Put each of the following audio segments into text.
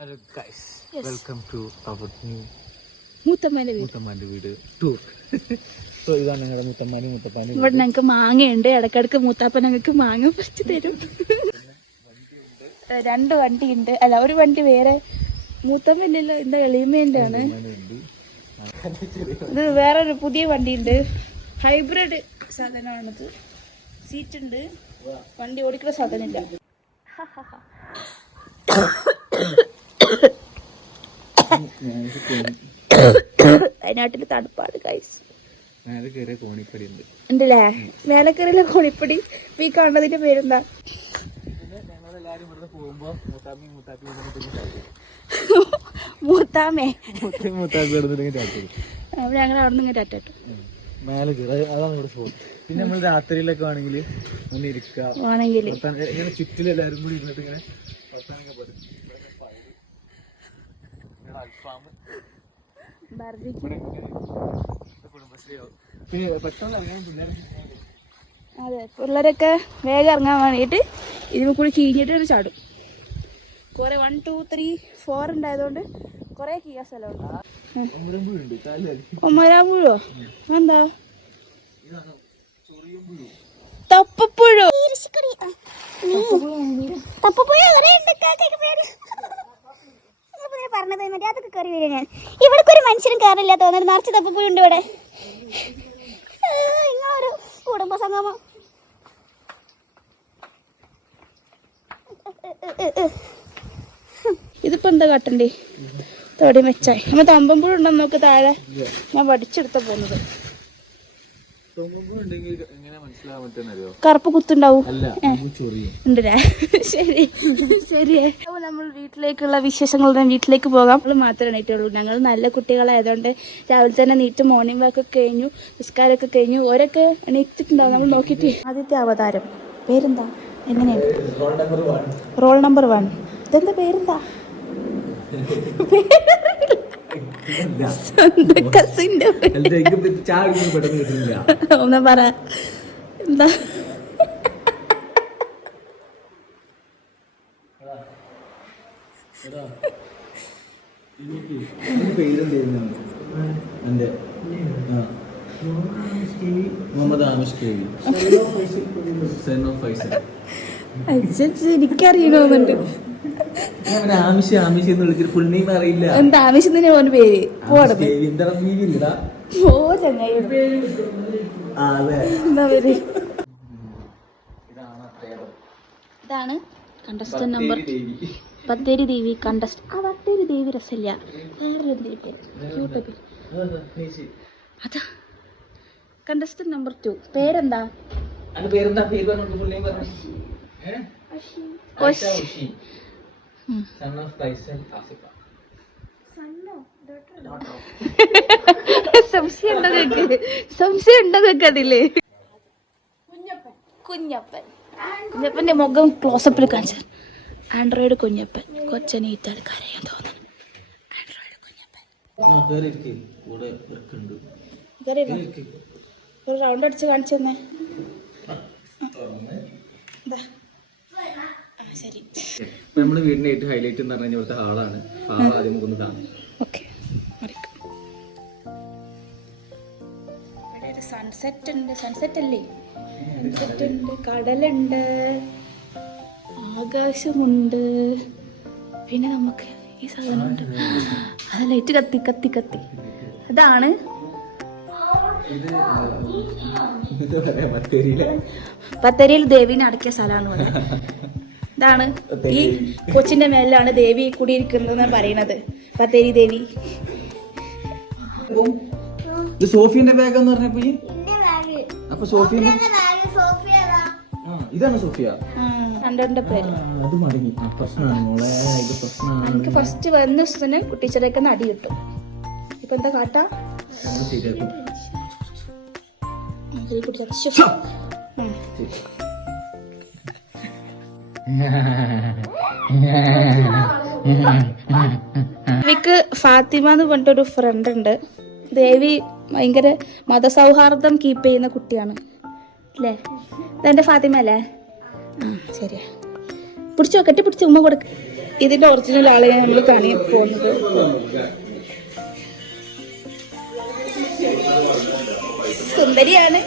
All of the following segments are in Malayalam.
Hello guys, welcome to our new മൂത്തമ്മാന്റെ വീട് ടൂർ. സോ ഇതാണ് ഞങ്ങളുടെ മുത്തപ്പാനി. ഇവിടെ ഞങ്ങക്ക് മാങ്ങയുണ്ട്. ഇടക്കിടക്ക് മൂത്താപ്പൻ ഞങ്ങൾക്ക് മാങ്ങ പറിച്ചു തരും. 2 വണ്ടിയുണ്ട്. അല്ല, ഒരു വണ്ടി വേറെ മൂത്തമ്മല്ലോ, എന്താ എളിയമ്മേന്റെ ആണ്. ഇത് വേറൊരു പുതിയ വണ്ടിയുണ്ട്. ഹൈബ്രിഡ് സാധനമാണിത്. സീറ്റ് ഉണ്ട്. വണ്ടി ഓടിക്കുന്ന സാധനമില്ല. വയനാട്ടില് തണുപ്പാണ് ഗൈസ്. ഉണ്ടല്ലേ മേലെ കയറിയുള്ള കോണിപ്പടി. ഈ കാണുന്നതിന്റെ പേരെന്താ? മൂത്താമേ. ഞങ്ങൾ അവിടെ നിന്ന് ടാറ്റു മേലെ അതാണ് ഇവിടെ ഫോൺ. പിന്നെ നമ്മൾ രാത്രിയിലൊക്കെ ആണെങ്കിൽ ഒന്ന് ഇരിക്കുകയാണെങ്കിൽ ചുറ്റിലെല്ലാരും കൂടി ഇരുന്നിട്ട് ഇങ്ങനെ അതെ, പിള്ളേരൊക്കെ വേഗം ഇറങ്ങാൻ വേണ്ടിയിട്ട് ഇതിന് കൂടി കീഞ്ഞിട്ട് ചാടും. കുറെ 1, 2, 3, 4 ഉണ്ടായതുകൊണ്ട് കൊറേ കീഴ സ്ഥലമുണ്ട്. ഒമ്മരാമ്പുഴോ? എന്താ തപ്പപ്പുഴോ? പറഞ്ഞത് മറ്റേ അതൊക്കെ കയറി വരിക. ഞാൻ ഇവിടേക്ക് ഒരു മനുഷ്യനും കയറില്ല തോന്നുന്നു. നിറച്ച് തപ്പപ്പുഴുണ്ട് ഇവിടെ. ഇങ്ങനൊരു കുടുംബ സംഗമം. ഇതിപ്പോ എന്താ കാട്ടണ്ടേ? തോടി മെച്ചായി. നമ്മ തമ്പമ്പുഴുണ്ടെന്ന് നോക്ക് താഴെ. ഞാൻ വടിച്ചെടുത്ത പോകുന്നത്. കറുപ്പ് കുത്തുണ്ടാവും ഉണ്ടല്ലേ? ശരി ശരിയേ. അപ്പൊ നമ്മൾ വീട്ടിലേക്കുള്ള വിശേഷങ്ങളുടെ വീട്ടിലേക്ക് പോകാം. നമ്മൾ മാത്രമേ എണീറ്റുള്ളൂ. ഞങ്ങൾ നല്ല കുട്ടികളായതുകൊണ്ട് രാവിലെ തന്നെ നീറ്റ് മോർണിംഗ് വാക്ക് ഒക്കെ കഴിഞ്ഞു, നിസ്കാരമൊക്കെ കഴിഞ്ഞു. ഓരൊക്കെ എണീറ്റിട്ടുണ്ടാവും. നമ്മൾ നോക്കിയിട്ട്. ആദ്യത്തെ അവതാരം പേരെന്താ? എങ്ങനെയാണ്? Roll number 1. ഇതെന്താ പേരെന്താ? ഒന്ന് പറ. എന്താ? എനിക്കറിയണോന്നുണ്ട്. എന്താ ആമിഷ് ഓന്റെ പേര്? ഇതാണ് കണ്ടസ്റ്റന്റ് നമ്പർ ബത്തേരി ദേവി. ആ ബത്തേരി ദേവി രസമില്ല. വേറൊരു പേര് അതാ കണ്ടസ്റ്റന്റ് നമ്പർ 2. പേരെന്താ? സംശയം ഉണ്ടോ അതില്? കുഞ്ഞപ്പന്റെ മുഖം ക്ലോസപ്പിൽ കാണിച്ചു. ആൻഡ്രോയിഡ് കുഞ്ഞപ്പൻ. കൊച്ചനീറ്റാൽ കരയാൻ തോന്നുന്നു. ആൻഡ്രോയിഡ് കുഞ്ഞപ്പൻ ഒരു റൗണ്ട് അടിച്ച് കാണിച്ചു തന്നെ. ശരി, നമ്മുടെ വീടിന്റെ ഏറ്റവും ഹൈലൈറ്റ് എന്ന് പറഞ്ഞാൽ ഇവിടുത്തെ ഹാളാണ്. ഹാൾ ആദ്യം നമുക്കൊന്ന് കാണാം. ഓക്കെ. ഇവിടെ ഒരു സൺസെറ്റ് ഉണ്ട്. സൺസെറ്റ് അല്ലേ? സൺസെറ്റ് ഉണ്ട്, കടലുണ്ട്, ആകാശമുണ്ട്. പിന്നെ നമുക്ക് ഈ സാധനമുണ്ട്. അത് ലൈറ്റ് കത്തി കത്തി കത്തി. അതാണ് ബത്തേരിയിൽ ദേവീനെ അടക്കിയ സ്ഥലമാണ് ഇവിടെ. ഇതാണ് ഈ കൊച്ചിന്റെ മേലാണ് ദേവി കുടിയിരിക്കുന്നത് പറയുന്നത്. ബത്തേരി ദേവി. സോഫിയന്റെ ബാഗ് എന്ന് പറഞ്ഞപ്പോ അപ്പൊ സോഫിയന്റെ ഇതാണ് സോഫിയ. രണ്ടോന്റെ പേര്. എനിക്ക് ഫസ്റ്റ് വന്ന ദിവസത്തിന് ടീച്ചറൊക്കെ അടി കിട്ടും. ഇപ്പൊ എന്താ കാട്ടാ? ദേവിക്ക് ഫാത്തിമ എന്ന് പറഞ്ഞിട്ടൊരു ഫ്രണ്ട് ഉണ്ട്. ദേവി ഭയങ്കര മതസൗഹാർദ്ദം കീപ്പ് ചെയ്യുന്ന കുട്ടിയാണ് അല്ലേ? ഇതെന്റെ ഫാത്തിമ അല്ലേ? ആ ശരിയാ. പിടിച്ചോ, കെട്ടിപ്പിടിച്ച് ഉമ്മ കൊടുക്ക്. ഇതിന്റെ ഒറിജിനൽ ആളെയാണ് നമ്മൾ കാണാൻ പോകുന്നത്. സുന്ദരിയാണ്.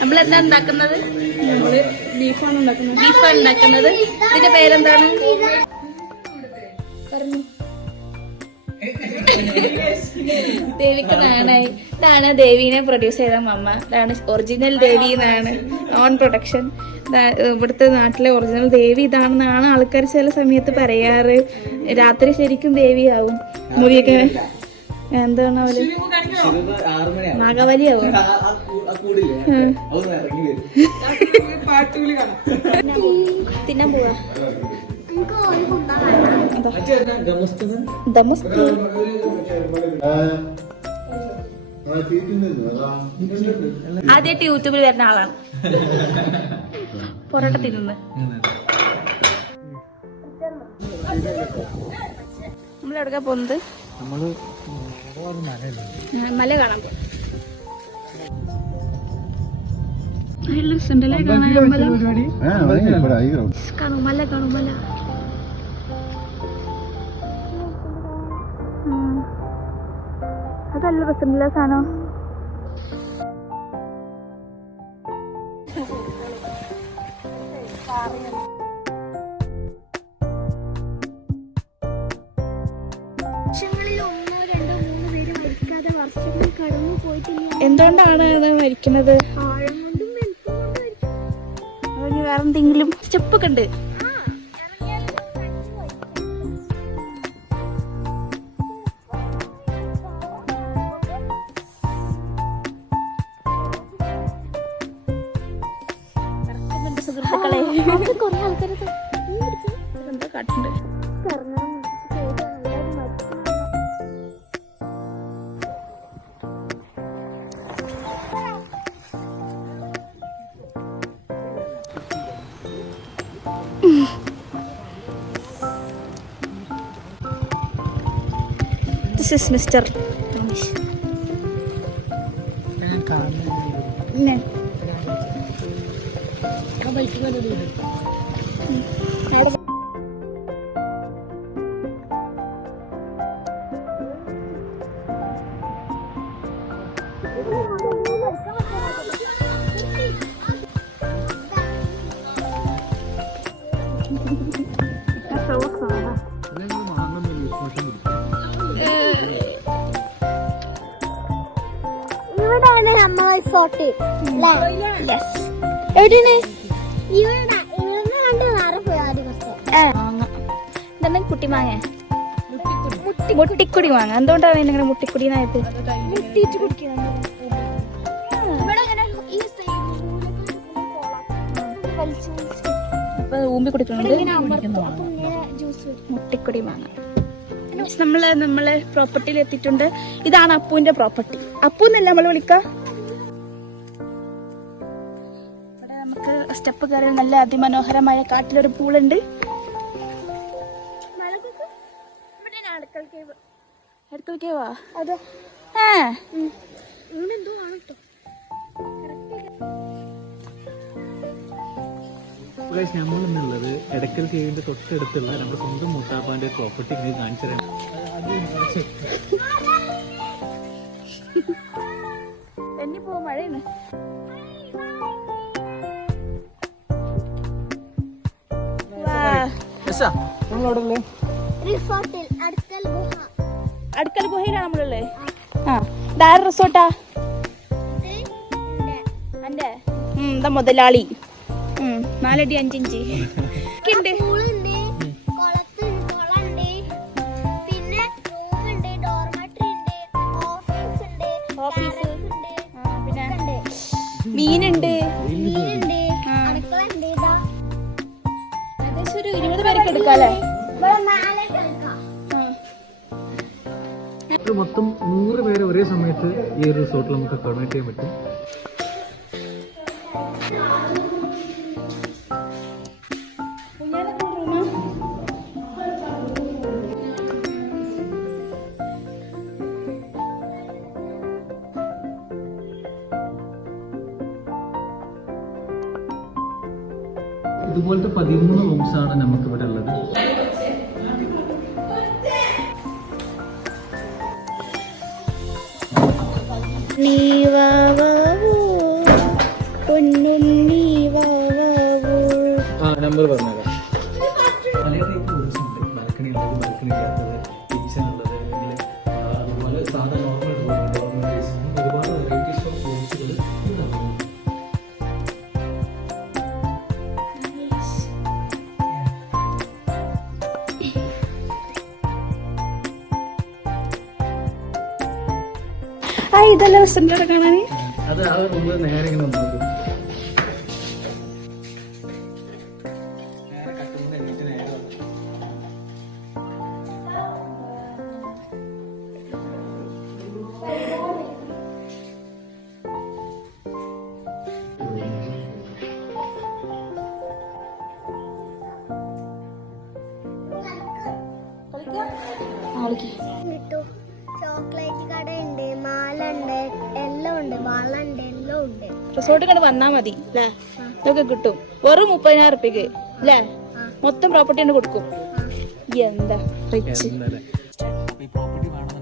നമ്മൾ എന്താ ഉണ്ടാക്കുന്നത്? നമ്മള് ബീഫാണ് ഉണ്ടാക്കുന്നത്. ഇതിന്റെ പേരെന്താണ്? പറഞ്ഞു. ദേവിക്ക് നാണായി. ഇതാണ് ദേവീനെ പ്രൊഡ്യൂസ് ചെയ്ത മമ്മ. ഇതാണ് ഒറിജിനൽ ദേവി എന്നാണ്. On production. ഇവിടുത്തെ നാട്ടിലെ ഒറിജിനൽ ദേവി ഇതാണെന്നാണ് ആൾക്കാർ ചില സമയത്ത് പറയാറ്. രാത്രി ശരിക്കും ദേവിയാവും. മുറിയൊക്കെ എന്താണ് അവര് നാഗവലിയാവും. തിന്നാൻ പോവാ. ആദ്യമായിട്ട് യൂട്യൂബിൽ വരുന്ന ആളാണ്. പൊറോട്ട തിന്നുന്നത്. നമ്മളെവിടെക്കാ പോകുന്നത്? മല കാണാൻ പോകും. മല കാണും. മല അതല്ല രസമുള്ള സാധനം. എന്തുകൊണ്ടാണ് മരിക്കുന്നത്? വേറെ എന്തെങ്കിലും സ്റ്റെപ്പൊക്കെ ഉണ്ട്. സുഹൃത്തുക്കളെ കുറെ ആൾക്കാരെ എന്താ കാട്ടുണ്ട്. This is Mr. Ramesh. ഇവിടാണ് നമ്മളെ സോട്ട്. എവിടെയാണ്? ഇതെന്നെ കുട്ടി മാങ്ങ, മുട്ടിക്കുടി മാങ്ങ. എന്തുകൊണ്ടാണ് ഇങ്ങനെ മുട്ടിക്കുടി നായത്? മുട്ടിയിട്ട് കുടിക്കുന്നത്. അപ്പൊ ഊമ്പി കുടിക്കുന്നുണ്ട്. മുട്ടിക്കുടി മാങ്ങ. നമ്മളെ പ്രോപ്പർട്ടിയിൽ എത്തിയിട്ടുണ്ട്. ഇതാണ് അപ്പുവിന്റെ പ്രോപ്പർട്ടി. അപ്പു എന്നല്ല നമ്മൾ വിളിക്കാം. ഇവിടെ നമുക്ക് സ്റ്റെപ്പ് കയറി നല്ല അതിമനോഹരമായ കാട്ടിലൊരു പൂളുണ്ട്. അടുത്ത് നോക്കിയവാ. അതെ. എന്തോ ആണ് കേട്ടോ. നമ്മളുള്ളത് എടക്കൽ കേവിന്റെ തൊട്ടടുത്തുള്ള നമ്മുടെ സ്വന്തം മൂത്താപ്പാന്റെ പ്രോപ്പർട്ടി ഇങ്ങനെ കാണിച്ചു തരാം. തന്നെ പോ, മഴയാണ്. അടുക്കൽ ഗുഹയിലാണ് നമ്മളുള്ളേ. ധാര റിസോർട്ടാ എന്റെ എന്താ മുതലാളി. 4 അടി 5 ഇഞ്ച് പിന്നെ മീനുണ്ട്. ഏകദേശം ഒരു 20 പേരൊക്കെ എടുക്കാല്ലേ? മൊത്തം 100 പേരെ ഒരേ സമയത്ത് ഈ ഒരു റിസോർട്ടിൽ നമുക്ക് അക്കോമഡേറ്റ് ചെയ്യാൻ പറ്റും. ഇതുപോലത്തെ 13 റൂംസാണ് നമുക്ക് ഇവിടെ ഉള്ളത്. നീ വാവൂ പൊന്നുണ്ണി വാവൂ. നമ്പർ പറഞ്ഞേക്കാം. പല ടൈപ്പ് റൂംസ് ഉണ്ട്. ബാൽക്കണി ഉള്ളത്, ബാൽക്കണി ഇല്ലാത്തത്, കിച്ചൺ ഉള്ളത്, അതുപോലെ സാധാ നോർമൽ റൂമുണ്ട്. ഒരുപാട് വെറൈറ്റീസ് ഓഫ് റൂംസുകൾ ഉണ്ടാവും. ഇതെല്ലാം റെസ്റ്റോറൻറ്റ് കാണാൻ. അത് ആ റൂമിൽ നേരെ ഇങ്ങനെ നോക്കും. ചോക്ലേറ്റ് കടയുണ്ട്, മാല ഉണ്ട്, എല്ലാം ഉണ്ട്, വള ഉണ്ട്, എല്ലാം ഉണ്ട്. റിസോർട്ട് കണ്ട് വന്നാ മതി അല്ലേ? ഇതൊക്കെ കിട്ടും. വെറും 30,000 റുപ്യക്ക് അല്ലേ? മൊത്തം പ്രോപ്പർട്ടി കൊണ്ട് കൊടുക്കും. എന്താ റിച്ച്. ഈ പ്രോപ്പർട്ടി വേണം